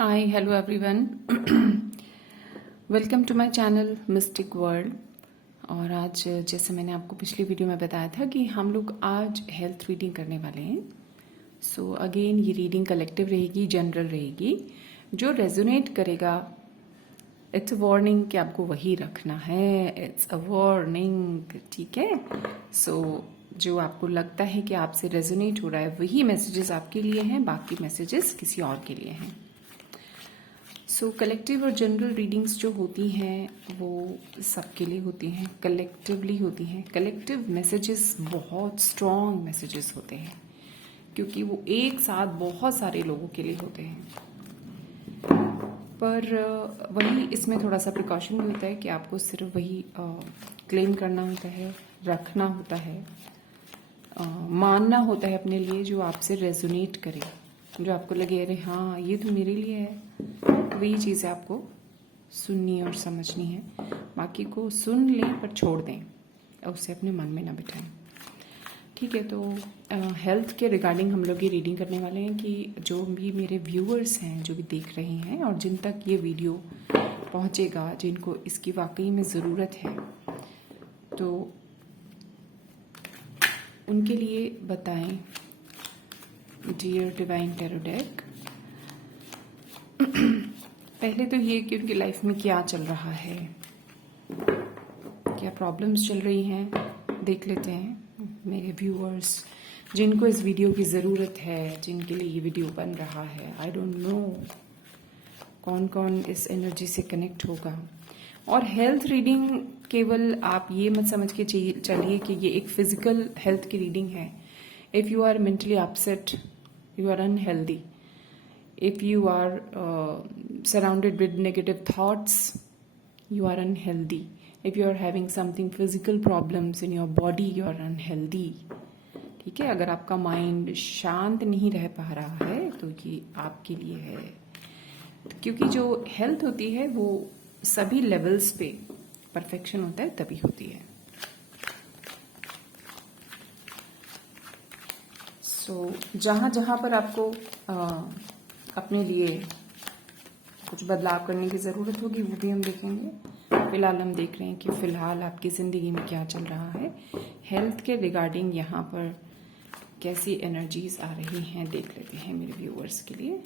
Hi hello everyone. Welcome to my channel Mystic World. और आज जैसे मैंने आपको पिछली वीडियो में बताया था कि हम लोग आज हेल्थ रीडिंग करने वाले हैं। सो अगेन ये रीडिंग कलेक्टिव रहेगी, जनरल रहेगी। जो रेजोनेट करेगा इट्स अ वार्निंग कि आपको वही रखना है। इट्स अ वार्निंग, ठीक है। सो जो आपको लगता है कि आपसे रेजोनेट हो रहा है वही मैसेजेस आपके लिए हैं, बाकी मैसेजेस किसी और के लिए हैं। सो कलेक्टिव और जनरल रीडिंग्स जो होती हैं वो सबके लिए होती हैं, कलेक्टिवली होती हैं। कलेक्टिव मैसेजेस बहुत स्ट्रॉन्ग मैसेजेस होते हैं क्योंकि वो एक साथ बहुत सारे लोगों के लिए होते हैं। पर वही इसमें थोड़ा सा प्रिकॉशन भी होता है कि आपको सिर्फ वही क्लेम करना होता है, रखना होता है, मानना होता है अपने लिए जो आपसे रेजोनेट करे, जो आपको लगे अरे हाँ ये तो मेरे लिए है। वही चीज़ें आपको सुननी और समझनी है। बाकी को सुन लें पर छोड़ दें और उसे अपने मन में ना बिठाएं, ठीक है। तो हेल्थ के रिगार्डिंग हम लोग ये रीडिंग करने वाले हैं कि जो भी मेरे व्यूअर्स हैं, जो भी देख रहे हैं और जिन तक ये वीडियो पहुंचेगा, जिनको इसकी वाकई में ज़रूरत है, तो उनके लिए बताएं डियर डिवाइन टैरो डेक। पहले तो ये कि उनकी लाइफ में क्या चल रहा है, क्या प्रॉब्लम्स चल रही हैं, देख लेते हैं। मेरे व्यूअर्स जिनको इस वीडियो की ज़रूरत है, जिनके लिए ये वीडियो बन रहा है, आई डोंट नो कौन कौन इस एनर्जी से कनेक्ट होगा। और हेल्थ रीडिंग केवल आप ये मत समझ के चलिए कि ये एक फिजिकल हेल्थ की रीडिंग है। If you are mentally upset, you are unhealthy, if you are surrounded with negative thoughts, you are unhealthy. If you are having something physical problems in your body, you are unhealthy, ठीक है। अगर आपका mind शांत नहीं रह पा रहा है तो ये आपके लिए है, क्योंकि जो हेल्थ होती है वो सभी लेवल्स पे परफेक्शन होता है तभी होती है। सो जहाँ जहाँ पर आपको अपने लिए कुछ बदलाव करने की ज़रूरत होगी वो भी हम देखेंगे। फिलहाल हम देख रहे हैं कि फ़िलहाल आपकी ज़िंदगी में क्या चल रहा है, हेल्थ के रिगार्डिंग यहाँ पर कैसी एनर्जीज आ रही हैं, देख लेते हैं मेरे व्यूअर्स के लिए।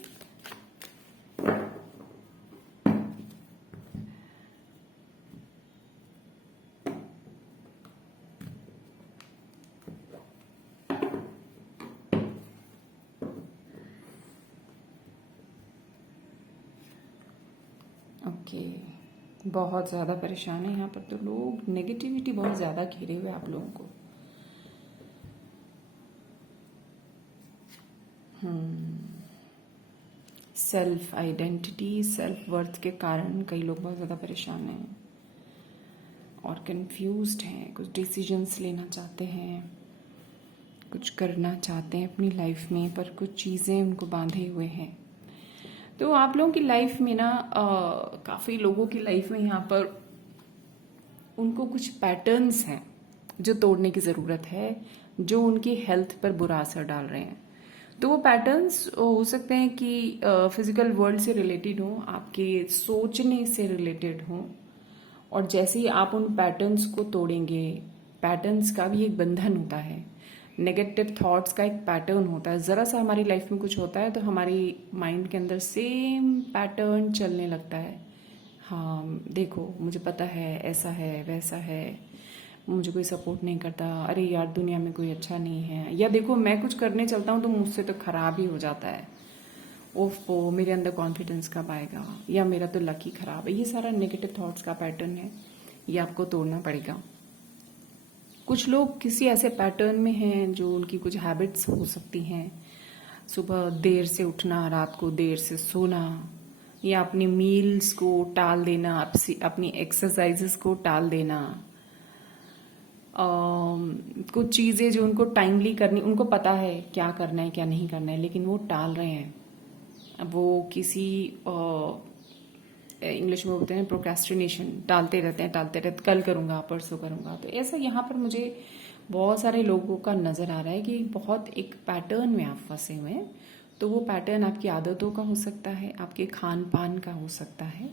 ओके, बहुत ज़्यादा परेशान है यहाँ पर तो लोग, नेगेटिविटी बहुत ज़्यादा घेरे हुए आप लोगों को। सेल्फ आइडेंटिटी, सेल्फ वर्थ के कारण कई लोग बहुत ज़्यादा परेशान हैं और कंफ्यूज्ड हैं। कुछ डिसीजंस लेना चाहते हैं, कुछ करना चाहते हैं अपनी लाइफ में, पर कुछ चीज़ें उनको बांधे हुए हैं। तो आप लोगों की लाइफ में ना काफ़ी लोगों की लाइफ में यहाँ पर उनको कुछ पैटर्न्स हैं जो तोड़ने की ज़रूरत है, जो उनकी हेल्थ पर बुरा असर डाल रहे हैं। तो वो पैटर्न्स हो सकते हैं कि फिजिकल वर्ल्ड से रिलेटेड हो, आपके सोचने से रिलेटेड हो, और जैसे ही आप उन पैटर्न्स को तोड़ेंगे, पैटर्न्स का भी एक बंधन होता है, नेगेटिव थॉट्स का एक पैटर्न होता है। ज़रा सा हमारी लाइफ में कुछ होता है तो हमारी माइंड के अंदर सेम पैटर्न चलने लगता है। हाँ देखो, मुझे पता है ऐसा है वैसा है, मुझे कोई सपोर्ट नहीं करता, अरे यार दुनिया में कोई अच्छा नहीं है, या देखो मैं कुछ करने चलता हूँ तो मुझसे तो खराब ही हो जाता है, ओफो मेरे अंदर कॉन्फिडेंस कब आएगा, या मेरा तो लक ही खराब है। ये सारा नेगेटिव थॉट्स का पैटर्न है, ये आपको तोड़ना पड़ेगा। कुछ लोग किसी ऐसे पैटर्न में हैं जो उनकी कुछ हैबिट्स हो सकती हैं, सुबह देर से उठना, रात को देर से सोना, या अपनी मील्स को टाल देना, अपनी एक्सरसाइजेस को टाल देना, कुछ चीज़ें जो उनको टाइमली करनी, उनको पता है क्या करना है क्या नहीं करना है, लेकिन वो टाल रहे हैं। वो किसी इंग्लिश में बोलते हैं प्रोक्रेस्टिनेशन, टालते रहते, कल करूँगा परसों करूँगा। तो ऐसा यहाँ पर मुझे बहुत सारे लोगों का नज़र आ रहा है कि बहुत एक पैटर्न में आप फंसे हुए हैं। तो वो पैटर्न आपकी आदतों का हो सकता है, आपके खान पान का हो सकता है।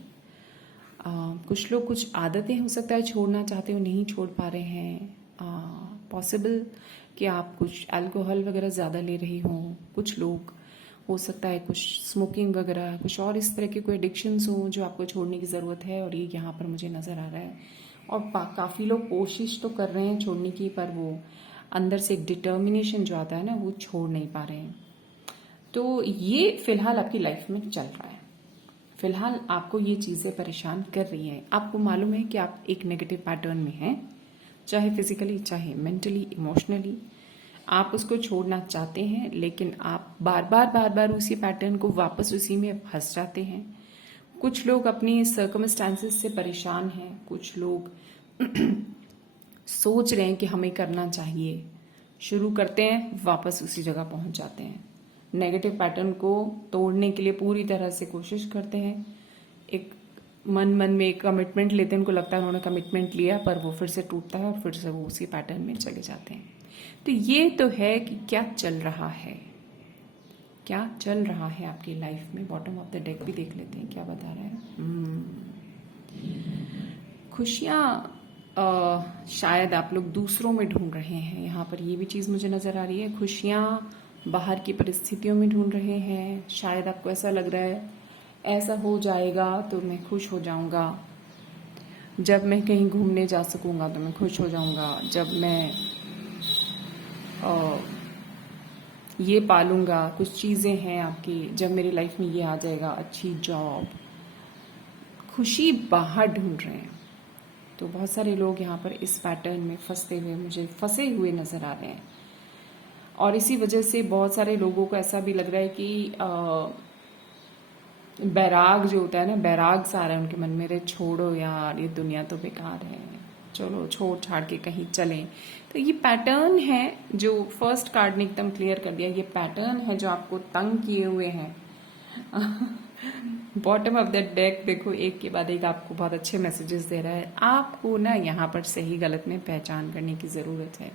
कुछ लोग कुछ आदतें हो सकता है छोड़ना चाहते हो, नहीं छोड़ पा रहे हैं। पॉसिबल कि आप कुछ अल्कोहल वगैरह ज़्यादा ले रही हो। कुछ लोग हो सकता है कुछ स्मोकिंग वगैरह, कुछ और इस तरह के कोई एडिक्शंस हो जो आपको छोड़ने की ज़रूरत है, और ये यहाँ पर मुझे नज़र आ रहा है। और काफ़ी लोग कोशिश तो कर रहे हैं छोड़ने की, पर वो अंदर से एक डिटर्मिनेशन जो आता है ना, वो छोड़ नहीं पा रहे हैं। तो ये फिलहाल आपकी लाइफ में चल रहा है। फिलहाल आपको ये चीज़ें परेशान कर रही हैं। आपको मालूम है कि आप एक नेगेटिव पैटर्न में हैं, चाहे फिजिकली, चाहे मेंटली, इमोशनली। आप उसको छोड़ना चाहते हैं, लेकिन आप बार बार उसी पैटर्न को वापस उसी में फंस जाते हैं। कुछ लोग अपनी सर्कमस्टांसेस से परेशान हैं। कुछ लोग सोच रहे हैं कि हमें करना चाहिए, शुरू करते हैं, वापस उसी जगह पहुंच जाते हैं। नेगेटिव पैटर्न को तोड़ने के लिए पूरी तरह से कोशिश करते हैं। एक मन में एक कमिटमेंट लेते हैं, उनको लगता है उन्होंने कमिटमेंट लिया, पर वो फिर से टूटता है और फिर से वो उसी पैटर्न में चले जाते हैं। तो ये तो है कि क्या चल रहा है, क्या चल रहा है आपकी लाइफ में। बॉटम ऑफ द डेक भी देख लेते हैं क्या बता रहा है। खुशियाँ शायद आप लोग दूसरों में ढूंढ रहे हैं। यहाँ पर ये भी चीज़ मुझे नज़र आ रही है। खुशियाँ बाहर की परिस्थितियों में ढूंढ रहे हैं। शायद आपको ऐसा लग रहा है ऐसा हो जाएगा तो मैं खुश हो जाऊंगा, जब मैं कहीं घूमने जा सकूंगा तो मैं खुश हो जाऊंगा, जब मैं ये पालूंगा। कुछ चीज़ें हैं आपकी, जब मेरी लाइफ में ये आ जाएगा, अच्छी जॉब। खुशी बाहर ढूंढ रहे हैं। तो बहुत सारे लोग यहाँ पर इस पैटर्न में फंसे हुए नज़र आ रहे हैं। और इसी वजह से बहुत सारे लोगों को ऐसा भी लग रहा है कि बैराग जो होता है ना, बैराग सा आ रहा है उनके मन में, रे छोड़ो यार, ये दुनिया तो बेकार है, चलो छोड़ छाड़ के कहीं चलें। तो ये पैटर्न है जो फर्स्ट कार्ड ने एकदम क्लियर कर दिया। ये पैटर्न है जो आपको तंग किए हुए हैं। बॉटम ऑफ द डेक देखो, एक के बाद एक आपको बहुत अच्छे मैसेजेस दे रहा है। आपको ना यहाँ पर सही गलत में पहचान करने की ज़रूरत है।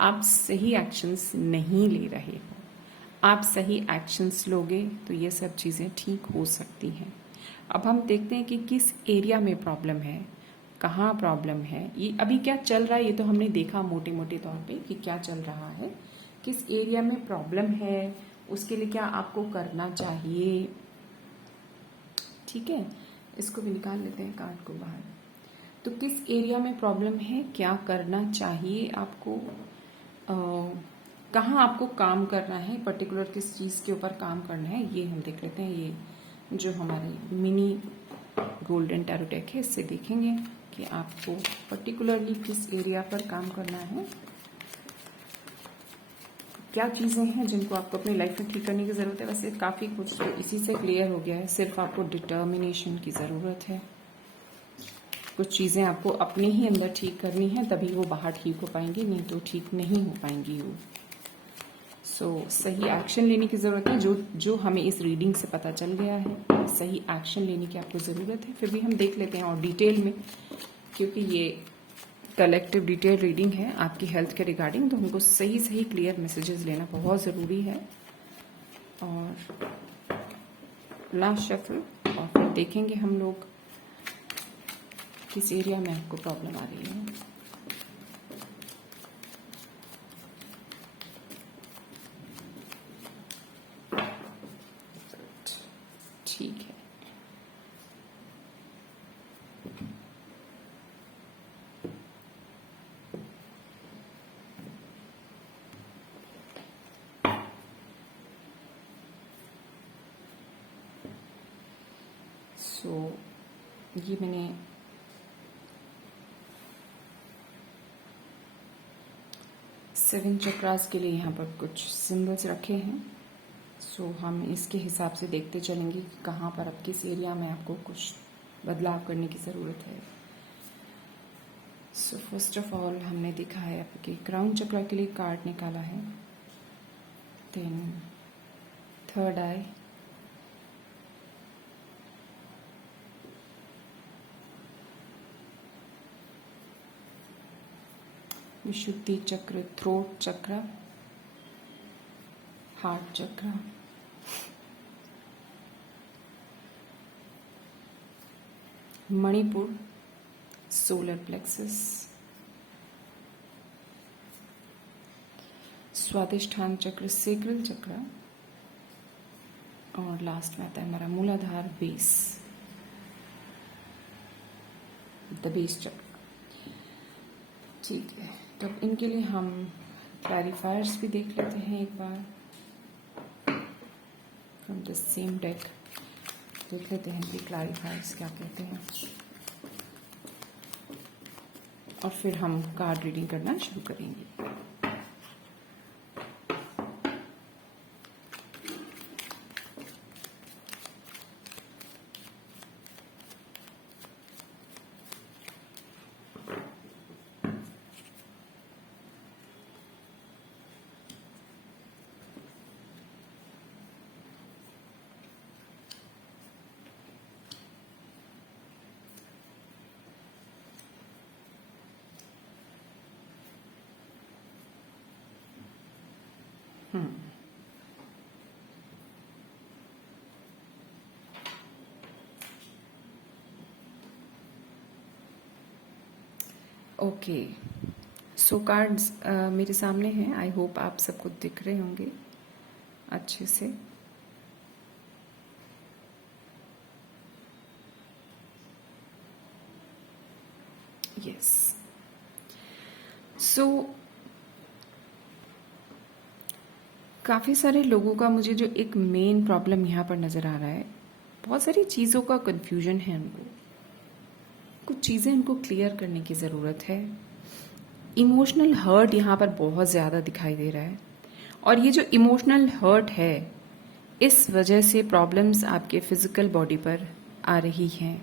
आप सही एक्शंस नहीं ले रहे हो। आप सही एक्शंस लोगे तो ये सब चीज़ें ठीक हो सकती हैं। अब हम देखते हैं कि किस एरिया में प्रॉब्लम है, कहाँ प्रॉब्लम है। ये अभी क्या चल रहा है ये तो हमने देखा मोटे मोटे तौर पे कि क्या चल रहा है, किस एरिया में प्रॉब्लम है, उसके लिए क्या आपको करना चाहिए। ठीक है, इसको भी निकाल लेते हैं कार्ड को बाहर। तो किस एरिया में प्रॉब्लम है, क्या करना चाहिए आपको, कहाँ आपको काम करना है, पर्टिकुलर किस चीज़ के ऊपर काम करना है, ये हम देख लेते हैं। ये जो हमारे मिनी गोल्डन टैरो डेक है, इससे देखेंगे कि आपको पर्टिकुलरली किस एरिया पर काम करना है, क्या चीज़ें हैं जिनको आपको अपनी लाइफ में ठीक करने की ज़रूरत है। वैसे काफ़ी कुछ तो इसी से क्लियर हो गया है, सिर्फ आपको डिटर्मिनेशन की ज़रूरत है। कुछ चीज़ें आपको अपने ही अंदर ठीक करनी है, तभी वो बाहर ठीक हो पाएंगी, नहीं तो ठीक नहीं हो पाएंगी वो। सही एक्शन लेने की ज़रूरत है, जो हमें इस रीडिंग से पता चल गया है। सही एक्शन लेने की आपको ज़रूरत है। फिर भी हम देख लेते हैं और डिटेल में, क्योंकि ये कलेक्टिव डिटेल रीडिंग है आपकी हेल्थ के रिगार्डिंग, तो हमको सही क्लियर मैसेजेस लेना बहुत ज़रूरी है। और लास्ट शफल, और फिर देखेंगे हम लोग किस एरिया में आपको प्रॉब्लम आ रही है। ठीक है, ये मैंने सेवन चक्रास के लिए यहाँ पर कुछ सिंबल्स रखे हैं। हम इसके हिसाब से देखते चलेंगे कि कहाँ पर अब किस एरिया में आपको कुछ बदलाव करने की ज़रूरत है। फर्स्ट ऑफ ऑल हमने देखा है आपके क्राउन चक्र के लिए कार्ड निकाला है। देन थर्ड आई, विशुद्धि चक्र, थ्रोट चक्र, हार्ट चक्र, मणिपुर, सोलर प्लेक्सस, स्वादिष्ठान चक्र, सेक्रल चक्र, और लास्ट में आता है हमारा मूलाधार, बेस, द बेस चक्र। ठीक है, तो इनके लिए हम क्लैरिफायर्स भी देख लेते हैं एक बार फ्रॉम द सेम डेक। देख लेते हैं कि क्लैरिफायर्स क्या कहते हैं, और फिर हम कार्ड रीडिंग करना शुरू करेंगे। ओके, सो कार्ड्स मेरे सामने हैं। आई होप आप सबको दिख रहे होंगे अच्छे से। यस, सो काफ़ी सारे लोगों का मुझे जो एक मेन प्रॉब्लम यहाँ पर नज़र आ रहा है, बहुत सारी चीज़ों का कन्फ्यूजन है उनको। कुछ चीज़ें उनको क्लियर करने की ज़रूरत है। इमोशनल हर्ट यहाँ पर बहुत ज़्यादा दिखाई दे रहा है, और ये जो इमोशनल हर्ट है, इस वजह से प्रॉब्लम्स आपके फिजिकल बॉडी पर आ रही हैं।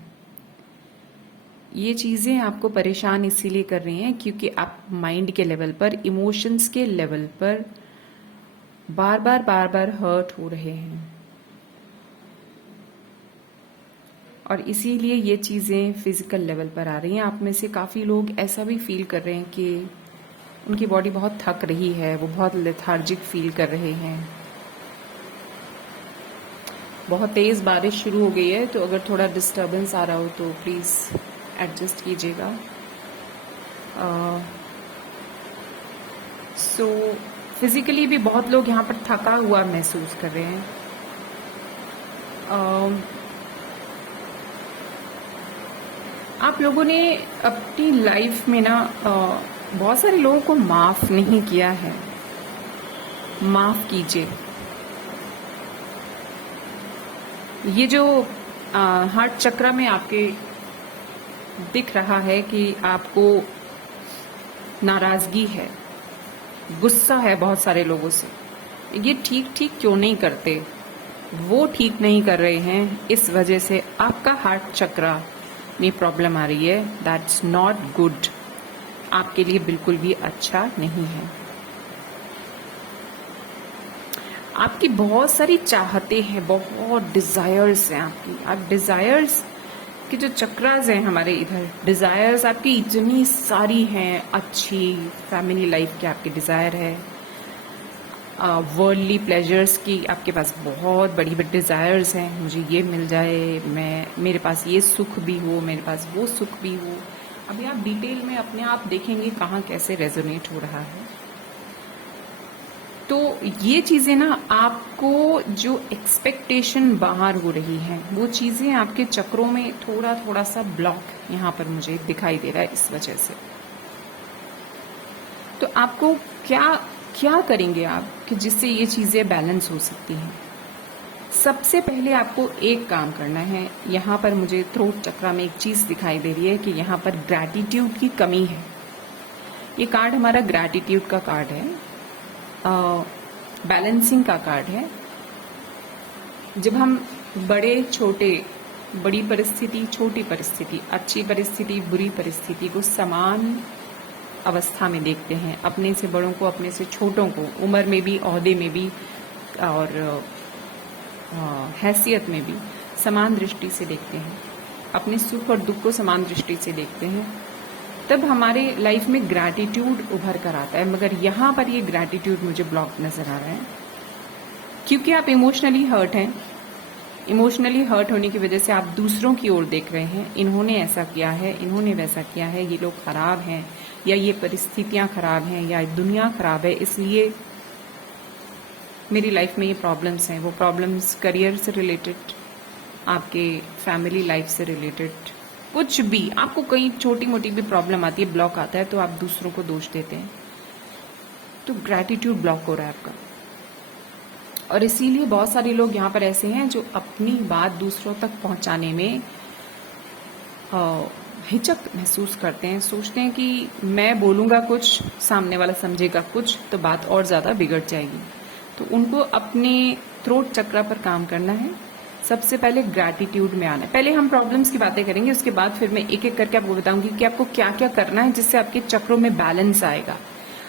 ये चीज़ें आपको परेशान इसीलिए कर रही हैं क्योंकि आप माइंड के लेवल पर, इमोशंस के लेवल पर बार बार हर्ट हो रहे हैं, और इसीलिए ये चीज़ें फिजिकल लेवल पर आ रही हैं। आप में से काफ़ी लोग ऐसा भी फील कर रहे हैं कि उनकी बॉडी बहुत थक रही है, वो बहुत लेथार्जिक फील कर रहे हैं। बहुत तेज़ बारिश शुरू हो गई है, तो अगर थोड़ा डिस्टर्बेंस आ रहा हो तो प्लीज़ एडजस्ट कीजिएगा। सो फिजिकली भी बहुत लोग यहाँ पर थका हुआ महसूस कर रहे हैं। आप लोगों ने अपनी लाइफ में ना बहुत सारे लोगों को माफ़ नहीं किया है। माफ़ कीजिए। ये जो हार्ट चक्र में आपके दिख रहा है कि आपको नाराज़गी है, गुस्सा है बहुत सारे लोगों से। ये ठीक क्यों नहीं करते, वो ठीक नहीं कर रहे हैं, इस वजह से आपका हार्ट चक्र में प्रॉब्लम आ रही है। दैट्स नॉट गुड, आपके लिए बिल्कुल भी अच्छा नहीं है। आपकी बहुत सारी चाहते हैं, बहुत डिजायर्स हैं आपकी। आप डिजायर्स के जो चक्रास हैं हमारे इधर, डिजायर्स आपकी इतनी सारी हैं। अच्छी फैमिली लाइफ के आपके डिजायर है, वर्ल्डली प्लेजर्स की आपके पास बहुत बड़ी बड़ी डिजायर्स हैं। मुझे ये मिल जाए, मेरे पास ये सुख भी हो, मेरे पास वो सुख भी हो। अभी आप डिटेल में अपने आप देखेंगे कहाँ कैसे रेजोनेट हो रहा है। तो ये चीज़ें ना, आपको जो एक्सपेक्टेशन बाहर हो रही हैं, वो चीज़ें आपके चक्रों में थोड़ा सा ब्लॉक यहाँ पर मुझे दिखाई दे रहा है इस वजह से। तो आपको क्या करेंगे आप कि जिससे ये चीज़ें बैलेंस हो सकती हैं। सबसे पहले आपको एक काम करना है। यहाँ पर मुझे थ्रोट चक्र में एक चीज़ दिखाई दे रही है कि यहाँ पर ग्रैटिट्यूड की कमी है। ये कार्ड हमारा ग्रैटिट्यूड का कार्ड है, बैलेंसिंग का कार्ड है। जब हम बड़े छोटे, बड़ी परिस्थिति, छोटी परिस्थिति, अच्छी परिस्थिति, बुरी परिस्थिति को समान अवस्था में देखते हैं, अपने से बड़ों को, अपने से छोटों को, उम्र में भी, ओहदे में भी और हैसियत में भी समान दृष्टि से देखते हैं, अपने सुख और दुख को समान दृष्टि से देखते हैं, तब हमारे लाइफ में ग्रैटिट्यूड उभर कर आता है। मगर यहाँ पर ये ग्रैटिट्यूड मुझे ब्लॉक नजर आ रहा है क्योंकि आप इमोशनली हर्ट हैं। इमोशनली हर्ट होने की वजह से आप दूसरों की ओर देख रहे हैं, इन्होंने ऐसा किया है, इन्होंने वैसा किया है, ये लोग खराब हैं, या ये परिस्थितियां खराब हैं, या दुनिया खराब है, इसलिए मेरी लाइफ में ये प्रॉब्लम्स हैं। वो प्रॉब्लम्स करियर से रिलेटेड, आपके फैमिली लाइफ से रिलेटेड, कुछ भी आपको कहीं छोटी मोटी भी प्रॉब्लम आती है, ब्लॉक आता है, तो आप दूसरों को दोष देते हैं, तो ग्रैटिट्यूड ब्लॉक हो रहा है आपका। और इसीलिए बहुत सारे लोग यहाँ पर ऐसे हैं जो अपनी बात दूसरों तक पहुंचाने में हिचक महसूस करते हैं, सोचते हैं कि मैं बोलूँगा कुछ, सामने वाला समझेगा कुछ, तो बात और ज़्यादा बिगड़ जाएगी। तो उनको अपने थ्रोट चक्र पर काम करना है। सबसे पहले ग्रैटिट्यूड में आना है। पहले हम प्रॉब्लम्स की बातें करेंगे, उसके बाद फिर मैं एक एक करके आपको बताऊंगी कि आपको क्या क्या करना है जिससे आपके चक्रों में बैलेंस आएगा।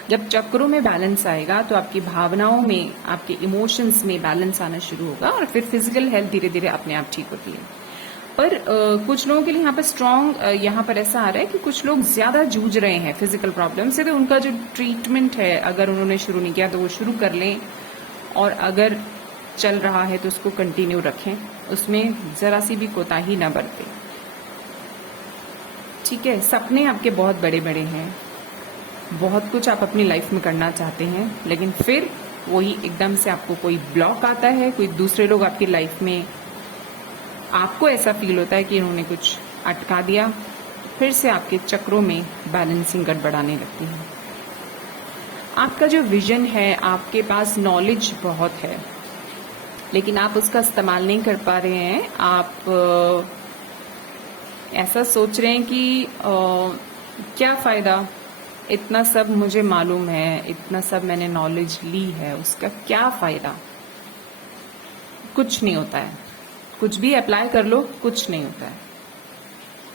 जब चक्रों में बैलेंस आएगा तो आपकी भावनाओं में, आपके इमोशंस में बैलेंस आना शुरू होगा और फिर फिजिकल हेल्थ धीरे धीरे अपने आप ठीक होती है। पर कुछ लोगों के लिए यहाँ पर स्ट्रॉन्ग यहाँ पर ऐसा आ रहा है कि कुछ लोग ज्यादा जूझ रहे हैं फिजिकल प्रॉब्लम से, तो उनका जो ट्रीटमेंट है, अगर उन्होंने शुरू नहीं किया तो वो शुरू कर लें, और अगर चल रहा है तो उसको कंटिन्यू रखें, उसमें जरा सी भी कोताही ना बरतें। ठीक है, सपने आपके बहुत बड़े बड़े हैं, बहुत कुछ आप अपनी लाइफ में करना चाहते हैं, लेकिन फिर वही एकदम से आपको कोई ब्लॉक आता है, कोई दूसरे लोग आपकी लाइफ में, आपको ऐसा फील होता है कि इन्होंने कुछ अटका दिया, फिर से आपके चक्रों में बैलेंसिंग गड़बड़ाने लगती है। आपका जो विजन है, आपके पास नॉलेज बहुत है, लेकिन आप उसका इस्तेमाल नहीं कर पा रहे हैं। आप ऐसा सोच रहे हैं कि क्या फ़ायदा, इतना सब मुझे मालूम है, इतना सब मैंने नॉलेज ली है, उसका क्या फ़ायदा। कुछ नहीं होता है, कुछ भी अप्लाई कर लो, कुछ नहीं होता है।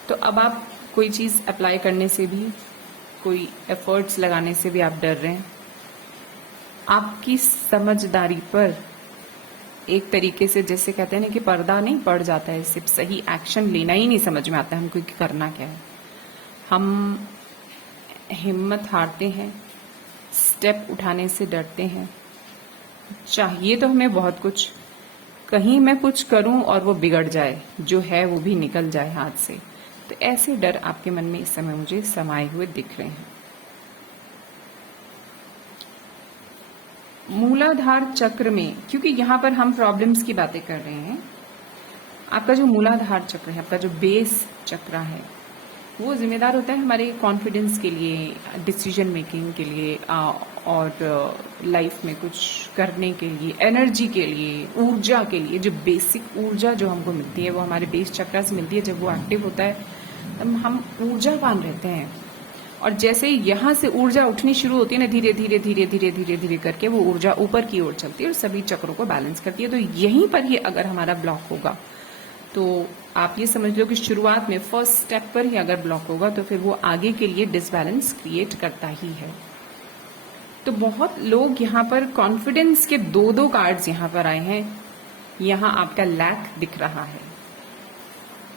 तो अब आप कोई चीज़ अप्लाई करने से भी, कोई एफर्ट्स लगाने से भी आप डर रहे हैं। आपकी समझदारी पर एक तरीके से, जैसे कहते हैं ना कि पर्दा नहीं पड़ जाता है, सिर्फ सही एक्शन लेना ही नहीं समझ में आता है हमको कि करना क्या है। हम हिम्मत हारते हैं, स्टेप उठाने से डरते हैं। चाहिए तो हमें बहुत कुछ, कहीं मैं कुछ करूं और वो बिगड़ जाए, जो है वो भी निकल जाए हाथ से, तो ऐसे डर आपके मन में इस समय मुझे समाये हुए दिख रहे हैं। मूलाधार चक्र में, क्योंकि यहाँ पर हम प्रॉब्लम्स की बातें कर रहे हैं, आपका जो मूलाधार चक्र है, आपका जो बेस चक्र है, वो जिम्मेदार होता है हमारे कॉन्फिडेंस के लिए, डिसीजन मेकिंग के लिए, और लाइफ में कुछ करने के लिए, एनर्जी के लिए, ऊर्जा के लिए। जो बेसिक ऊर्जा जो हमको मिलती है वो हमारे बेस चक्र से मिलती है। जब वो एक्टिव होता है तब हम ऊर्जावान रहते हैं, और जैसे यहाँ से ऊर्जा उठनी शुरू होती है ना, धीरे धीरे धीरे धीरे धीरे धीरे करके वो ऊर्जा ऊपर की ओर चलती है और सभी चक्रों को बैलेंस करती है। तो यहीं पर ही अगर हमारा ब्लॉक होगा, तो आप ये समझ लो कि शुरुआत में फर्स्ट स्टेप पर ही अगर ब्लॉक होगा तो फिर वो आगे के लिए डिसबैलेंस क्रिएट करता ही है। तो बहुत लोग यहाँ पर कॉन्फिडेंस के दो दो कार्ड्स यहाँ पर आए हैं, यहाँ आपका लैक दिख रहा है।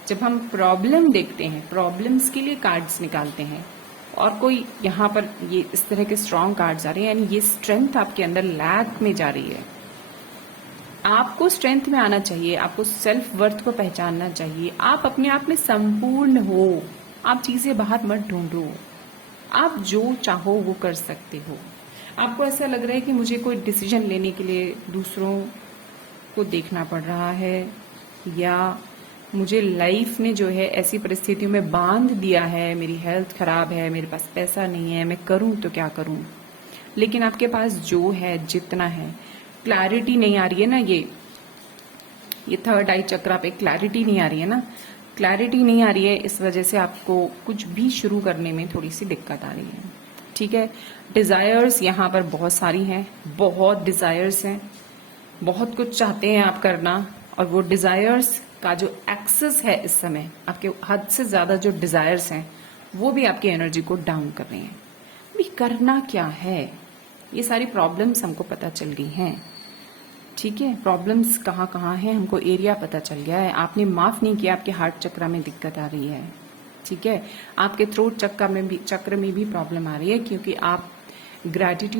जब हम प्रॉब्लम देखते हैं, प्रॉब्लम्स के लिए कार्ड्स निकालते हैं, और कोई यहाँ पर ये इस तरह के स्ट्रॉन्ग कार्ड्स आ रहे हैं, यानी ये स्ट्रेंथ आपके अंदर लैक में जा रही है। आपको स्ट्रेंथ में आना चाहिए, आपको सेल्फ वर्थ को पहचानना चाहिए। आप अपने आप में संपूर्ण हो, आप चीजें बाहर मत ढूंढो, आप जो चाहो वो कर सकते हो। आपको ऐसा लग रहा है कि मुझे कोई डिसीजन लेने के लिए दूसरों को देखना पड़ रहा है, या मुझे लाइफ ने जो है ऐसी परिस्थितियों में बांध दिया है, मेरी हेल्थ खराब है, मेरे पास पैसा नहीं है, मैं करूं तो क्या करूं। लेकिन आपके पास जो है, जितना है, क्लैरिटी नहीं आ रही है ना, ये थर्ड आई चक्र पे क्लैरिटी नहीं आ रही है ना, क्लैरिटी नहीं आ रही है, इस वजह से आपको कुछ भी शुरू करने में थोड़ी सी दिक्कत आ रही है। ठीक है, डिजायर्स यहाँ पर बहुत सारी हैं, बहुत डिजायर्स हैं, बहुत कुछ चाहते हैं आप करना, और वो डिजायर्स का जो एक्सेस है इस समय, आपके हद से ज्यादा जो डिजायर्स हैं वो भी आपकी एनर्जी को डाउन कर रही हैं। अभी करना क्या है, ये सारी प्रॉब्लम्स हमको पता चल गई हैं। ठीक है, प्रॉब्लम्स कहाँ कहाँ हैं हमको एरिया पता चल गया है। आपने माफ नहीं किया, आपके हार्ट चक्र में दिक्कत आ रही है। ठीक है, आपके थ्रोट चक्र में भी प्रॉब्लम आ रही है, क्योंकि आप ग्रैटिट्यूड